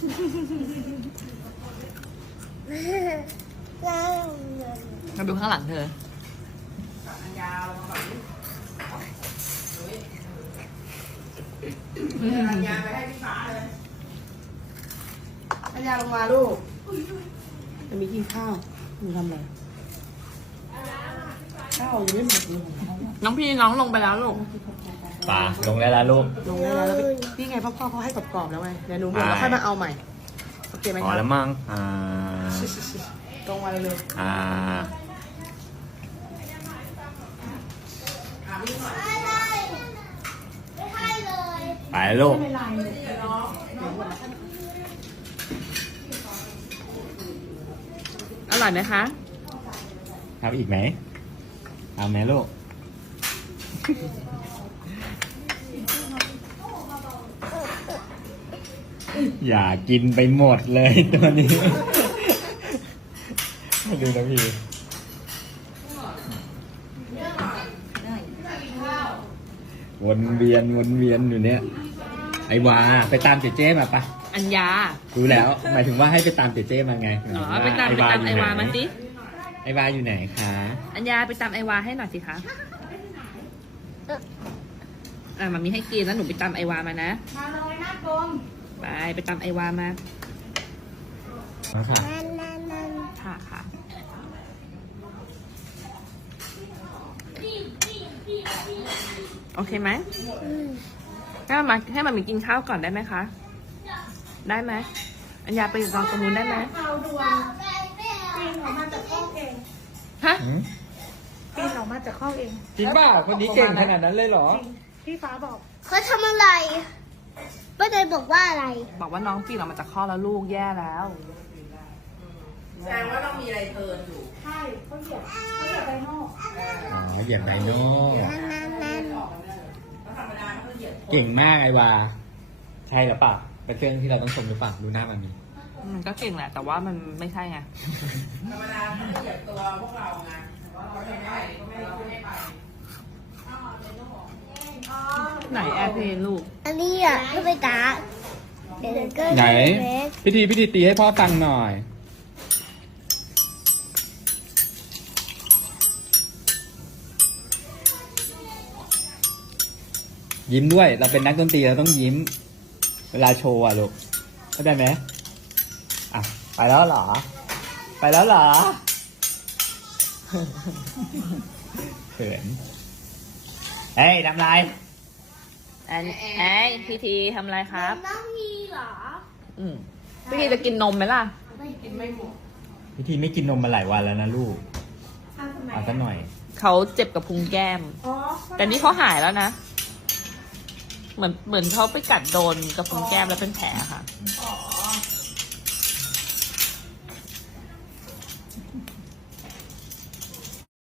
มาดูข้างหลังเธออัญญาไปให้พี่ฟ้าเลยอัญญาลงมาลูกจะมีกินข้าวหนูทำอะไรข้าวยังไม่หมดเลยน้องพี่น้องลงไปแล้วลูกป่าลงได้แล้วลูกลงแล้วแล้วนี่ไงพ่อเขาให้กรอบๆแล้วไงเดี๋ยวหนูหมดแล้วค่อยมาเอาใหม่โอเคไหมพอคะแล้วมั้งตรงมาเลยไปลูกอร่อยไหมคะทำอีกไหมเอาไหมลูก อย่ากินไปหมดเลยตัวนี้ ดูนะพี่วนเวียนอยู่เนี่ยไอวาไปตามเจเจมาปะอัญญารู้แล้วหมายถึงว่าให้ไปตามเจเจมาไงอ๋อไปตามไอวามาสิไอวาอยู่ไหนคะอัญญาไปตามไอวาให้หน่อยสิคะมามีให้กินแล้วหนูไปตามไอวามานะมาเลยหน้ากลมไปตามไอวามามาค่ะค่ะโอเคไหมให้มันมีกินข้าวก่อนได้ไหมคะ ได้ไหมอัญญาไปรอตรงนู้นได้ไหมเอาดวงปีนออกมาจากห้องเองฮะปีนออกมาจากห้องเองจริงป่ะคนนี้เก่งขนาดนั้นเลยเหรอพี่ฟ้าบอกเขาทำอะไรป้าเดยบอกว่าอะไรบอกว่าน้องปีนออกมาจากข้อแล้วลูกแย่แล้วแสดงว่าต้องมีอะไรเทินอยู่ใช่เขาเหยียบไดโน่อ๋อเหยียบไดโน่นั่นธรรมดาเขาเหยียบเก่งมากไอวา ใช่หรือเปล่าเป็นเครื่องที่เราต้องชมหรือเปล่าดูหน้ามันมีมันก็เก่งแหละ แต่ว่ามันไม่ใช่ไงธรรมดาเขาเหยียบตัวพวกเราไงเขาจะไม่ไปไหนแอร์เพลย์ลูกอันนี้อ่ะก็ไปตาเดี๋ยวก็ไหนพิธีตีให้พ่อฟังหน่อย ยิ้มด้วยเราเป็นนักดนตรีเราต้องยิ้ม เวลาโชว์อ่ะลูกเข้าใจไหมอ่ะไปแล้วเหรอ ไปแล้วเหรอ เขินเฮ้ยทำไรพีทีทำอะไรครับน้องมีเหรอพีทีจะกินนมไหมล่ะพิธีไม่กินนมมาหลายวันแล้วนะลูกเอาสักหน่อยเขาเจ็บกับพุงแก้ม แต่นี่เขาหายแล้วนะ เหมือนเขาไปกัดโดนกับพุงแก้มแล้วเป็นแผลค่ะอื